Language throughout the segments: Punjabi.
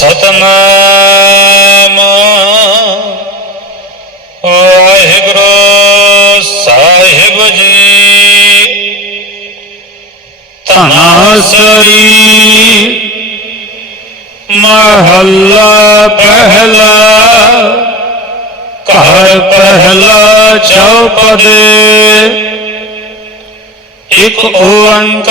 ਸਤਨਾਮ। ਵਾਹਿਗੁਰੂ ਸਾਹਿਬ ਜੀ ਧਨਾਸਰੀ ਮਹੱਲਾ ਪਹਿਲਾ ਘਰ ਪਹਿਲਾ ਚੌਪਦੇ। ਇੱਕ ਓੰਕਾਰ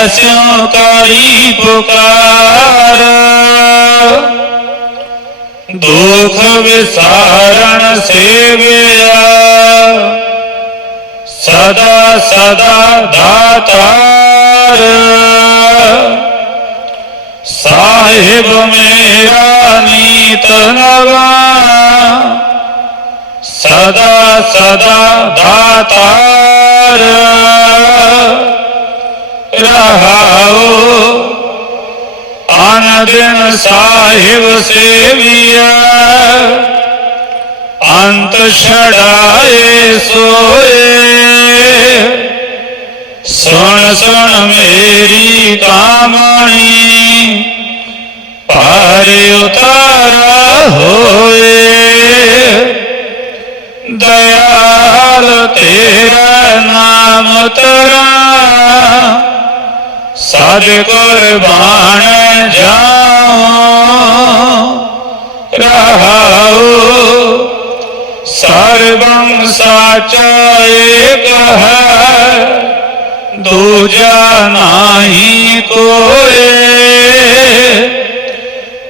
ਕੈਸਿਓ ਕਰੀ ਪੁਕਾਰ। ਦੁਖ ਵਿਸਾਰਣ ਸੇਵਿਆ। ਸਦਾ ਸਦਾ ਦਾਤਾਰ। ਸਾਹਿਬ ਮੇਰਾ ਨੀਤ ਨਵਾ। ਸਦਾ ਸਦਾ ਦਾਤਾਰ। ਸਾਹਿਬ ਸੇਵੀਆ ਅੰਤ ਛੜਾਏ ਸੋਏ। ਸੁਣ ਸੁਣ ਮੇਰੀ ਕਾਮਣੀ ਪਰ ਉਤਾਰਾ ਹੋਏ। ਦਇਆਲ ਤੇਰਾ ਨਾਮ ਤਰਾ ਸਦ ਕੁਰਬਾਨ ਜਾਉ ਰਹਾਉ, ਸਰਬੰ ਸਾਚਾ ਏਕ ਹੈ ਦੂਜਾ ਨਾਹੀ ਕੋਏ,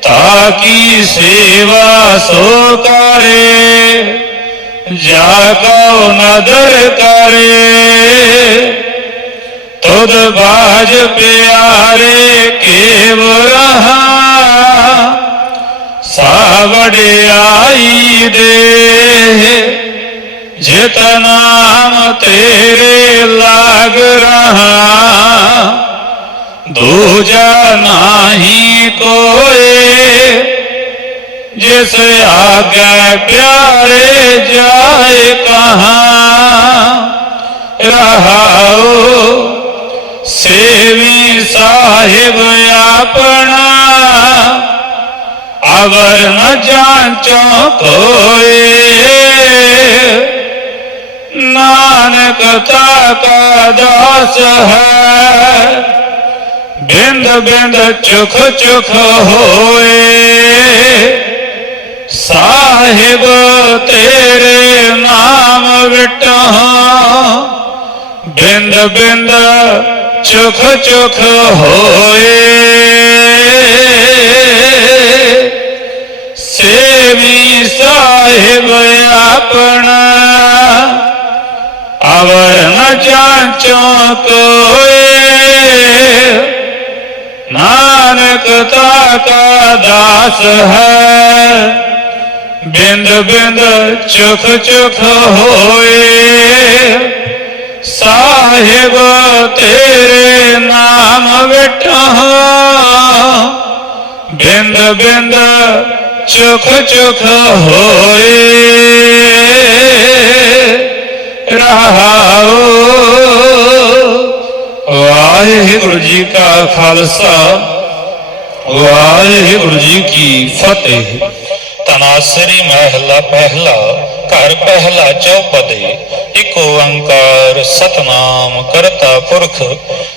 ਤਾਕੀ ਸੇਵਾ ਸੋ ਕਰੇ, ਜਾ ਕੋ ਨਦਰ ਕਰੇ। ਤੁਧ ਬਾਜ ਪਿਆਰੇ ਕੇਵ ਰਹਾ ਸਾਵੜਿਆਈ ਦੇ ਜਿਤ ਨਾਮ ਤੇਰੇ ਲਾਗ ਰਹਾ ਦੂਜਾ ਨਾਹੀ ਕੋਏ ਜਿਸ ਆਗੇ ਪਿਆਰੇ ਜਾਏ ਕਹਾਂ ਰਹਾਉ ਸੇਵੀ ਸਾਹਿਬ ਆਪਣਾ ਅਵਰ ਨ ਜਾਂਚੋ ਕੋਏ ਨਾਨਕ ਤਾ ਕਾ ਦਾਸ ਹੈ। ਬਿੰਦ ਬਿੰਦ ਚੁਖ ਚੁਖ ਹੋਏ। ਸਾਹਿਬ ਤੇਰੇ ਨਾਮ ਵਿਟੋ। ਬਿੰਦ ਬਿੰਦ ਚੁਖ ਚੁਖ ਹੋਏ। ਸੇਵੀ ਸਾਹਿਬ ਆਪਣਾ ਅਵਰ ਨ ਜਾਂਚੋ ਕੋਏ ਨਾਨਕ ਤਾ ਦਾਸ ਹੈ। ਬਿੰਦ ਬਿੰਦ ਚੁਖ ਚੁਖ ਹੋਏ। ਸਾਹਿਬ ਤੇਰੇ ਨਾਮ ਵਿਟੋ ਬਿੰਦ ਬਿੰਦ ਚੁਖ ਚੁਖ ਹੋਏ। ਰਹਾਉ ਵਾਹਿਗੁਰੂ ਜੀ ਕਾ ਖਾਲਸਾ, ਵਾਹਿਗੁਰੂ ਜੀ ਕੀ ਫਤਿਹ। ਤਨਾਸਰੀ ਮਹਿਲਾ ਪਹਿਲਾ, ਘਰ ਪਹਿਲਾ ਚੌਪਦੇ। ਇੱਕ ਓੰਕਾਰ ਸਤਨਾਮ ਕਰਤਾ ਪੁਰਖ,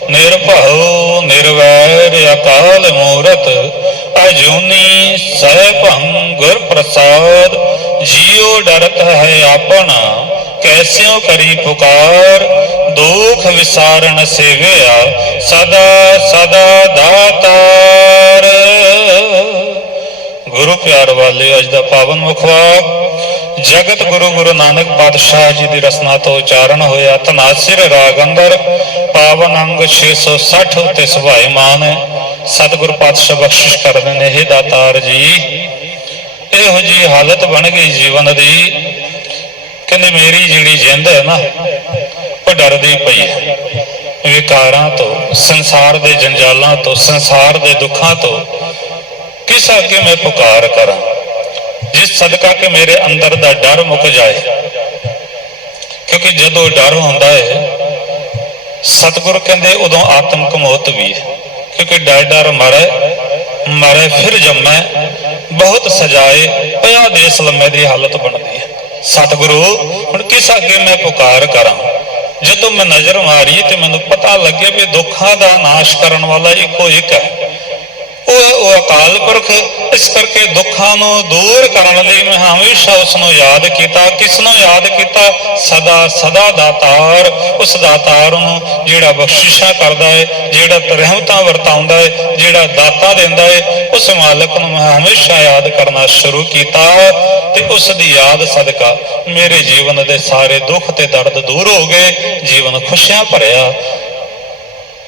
ਨਿਰਭਉ ਨਿਰਵੈਰ ਅਕਾਲ ਮੂਰਤ ਜੂਨੀ ਸਹਿਭੰ ਗੁਰ ਪ੍ਰਸਾਦ ਜਿਉ ਡਰਤ ਹੈ ਆਪਣਾ ਕੈਸਿਓ ਕਰੀ ਪੁਕਾਰ, ਦੁਖ ਵਿਸਾਰਨ ਸੇਵਿਆ, ਸਦਾ ਸਦਾ ਦਾਤਾਰ। ਗੁਰੂ ਪਿਆਰ ਵਾਲੇ, ਅੱਜ ਦਾ ਪਾਵਨ ਮੁਖਵਾਕ ਜਗਤ ਗੁਰੂ ਗੁਰੂ ਨਾਨਕ ਪਾਤਸ਼ਾਹ ਜੀ ਦੀ ਰਸਨਾ ਤੋਂ ਉਚਾਰਨ ਹੋਇਆ ਤਨਾਸਿਰ ਰਾਗ ਅੰਦਰ ਪਾਵਨ ਅੰਗ 660 ਉੱਤੇ ਸੁਭਾਈਮਾਨ ਸਤਿਗੁਰ ਪਾਤਸ਼ਾਹ ਬਖਸ਼ਿਸ਼ ਕਰਦੇ ਨੇ ਇਹ ਦਾਤਾਰ ਜੀ। ਇਹੋ ਜੀ ਹਾਲਤ ਬਣ ਗਈ ਜੀਵਨ ਦੀ ਕਹਿੰਦੇ ਮੇਰੀ ਜਿਹੜੀ ਜਿੰਦ ਹੈ ਨਾ, ਉਹ ਡਰਦੀ ਪਈ ਹੈ। ਵਿਕਾਰਾਂ ਤੋਂ, ਸੰਸਾਰ ਦੇ ਜੰਜਾਲਾਂ ਤੋਂ, ਸੰਸਾਰ ਦੇ ਦੁੱਖਾਂ ਤੋਂ ਕਿਸ ਅੱਗੇ ਮੈਂ ਪੁਕਾਰ ਕਰਾਂ? ਜਿਸ ਸਦਕਾ ਕਿ ਮੇਰੇ ਅੰਦਰ ਦਾ ਡਰ ਮੁੱਕ ਜਾਏ। ਕਿਉਂਕਿ ਜਦੋਂ ਡਰ ਹੁੰਦਾ ਹੈ ਸਤਿਗੁਰ ਕਹਿੰਦੇ ਉਦੋਂ ਆਤਮਿਕ ਮੌਤ ਵੀ ਹੈ ਕਿਉਂਕਿ ਡਰ ਡਰ ਮਰੇ ਮਰੇ ਫਿਰ ਜੰਮੈ, ਬਹੁਤ ਸਜਾਏ, ਪਿਆ ਦੇਸ ਲੰਮੇ ਦੀ ਹਾਲਤ ਬਣਦੀ ਹੈ ਸਤਿਗੁਰੂ, ਹੁਣ ਕਿਸ ਅੱਗੇ ਮੈਂ ਪੁਕਾਰ ਕਰਾਂ? ਜਦੋਂ ਮੈਂ ਨਜ਼ਰ ਮਾਰੀ ਤੇ ਮੈਨੂੰ ਪਤਾ ਲੱਗਿਆ ਵੀ ਦੁੱਖਾਂ ਦਾ ਨਾਸ਼ ਕਰਨ ਵਾਲਾ ਇੱਕੋ ਇੱਕ ਹੈ। ਉਹ ਉਹ ਅਕਾਲ ਪੁਰਖ, ਇਸ ਕਰਕੇ ਦੁੱਖਾਂ ਨੂੰ ਦੂਰ ਕਰਨ ਲਈ ਮੈਂ ਹਮੇਸ਼ਾ ਉਸ ਨੂੰ ਯਾਦ ਕੀਤਾ ਕਿਸ ਨੂੰ ਯਾਦ ਕੀਤਾ? ਸਦਾ ਸਦਾ ਦਾਤਾਰ ਉਸ ਦਾਤਾਰ ਨੂੰ ਜਿਹੜਾ ਬਖਸ਼ਿਸ਼ਾਂ ਕਰਦਾ ਹੈ ਜਿਹੜਾ ਰਹਿਮਤਾਂ ਵਰਤਾਉਂਦਾ ਹੈ ਜਿਹੜਾ ਦਾਤਾ ਦਿੰਦਾ ਹੈ ਉਸ ਮਾਲਕ ਨੂੰ ਮੈਂ ਹਮੇਸ਼ਾ ਯਾਦ ਕਰਨਾ ਸ਼ੁਰੂ ਕੀਤਾ ਤੇ ਉਸ ਦੀ ਯਾਦ ਸਦਕਾ ਮੇਰੇ ਜੀਵਨ ਦੇ ਸਾਰੇ ਦੁੱਖ ਤੇ ਦਰਦ ਦੂਰ ਹੋ ਗਏ, ਜੀਵਨ ਖੁਸ਼ੀਆਂ ਭਰਿਆ,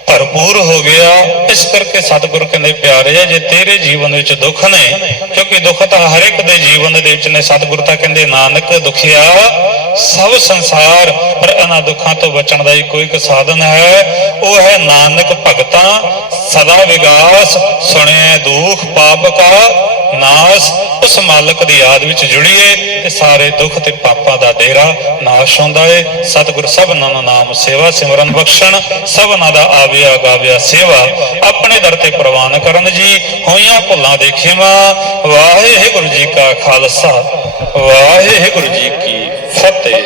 ਭਰਪੂਰ ਹੋ ਗਿਆ ਇਸ ਕਰਕੇ ਸਤਿਗੁਰ ਕਹਿੰਦੇ, ਪਿਆਰੇ ਜੇ ਤੇਰੇ ਜੀਵਨ ਵਿੱਚ ਦੁੱਖ ਨੇ, ਕਿਉਂਕਿ ਦੁੱਖ ਤਾਂ ਹਰ ਇੱਕ ਦੇ ਜੀਵਨ ਦੇ ਵਿੱਚ ਨੇ, ਸਤਿਗੁਰੂ ਤਾਂ ਕਹਿੰਦੇ, ਨਾਨਕ ਦੁਖਿਆ ਸਭ ਸੰਸਾਰ, ਪਰ ਇਹਨਾਂ ਦੁੱਖਾਂ ਤੋਂ ਬਚਣ ਦਾ ਇੱਕੋ ਇੱਕ ਸਾਧਨ ਹੈ। ਉਹ ਹੈ ਨਾਨਕ ਭਗਤਾਂ, ਸਦਾ ਵਿਗਾਸ ਸੁਣਿਆ ਦੁਖ ਪਾਪ ਕਾ ਨਾਸ, ਉਸ ਮਾਲਕ ਦੀ ਯਾਦ ਵਿੱਚ ਜੁੜੀਏ ਤੇ ਸਾਰੇ ਦੁੱਖ ਤੇ ਪਾਪਾਂ ਦਾ ਡੇਰਾ ਨਾਸ਼ ਹੁੰਦਾ ਏ। ਸਤਿਗੁਰ ਸਭਨਾਂ ਨੂੰ ਨਾਮ ਸੇਵਾ ਸਿਮਰਨ ਬਖਸ਼ਣ, ਸਭਨਾਂ ਦਾ ਆਵਿਆ ਗਾਵਿਆ ਸੇਵਾ ਆਪਣੇ ਦਰ ਤੇ ਪ੍ਰਵਾਨ ਕਰਨ ਜੀ ਹੋਈਆਂ ਭੁੱਲਾਂ ਦੇਖੇਵਾ। ਵਾਹਿਗੁਰੂ ਜੀ ਕਾ ਖਾਲਸਾ, ਵਾਹਿਗੁਰੂ ਜੀ ਕੀ ਫਤਿਹ।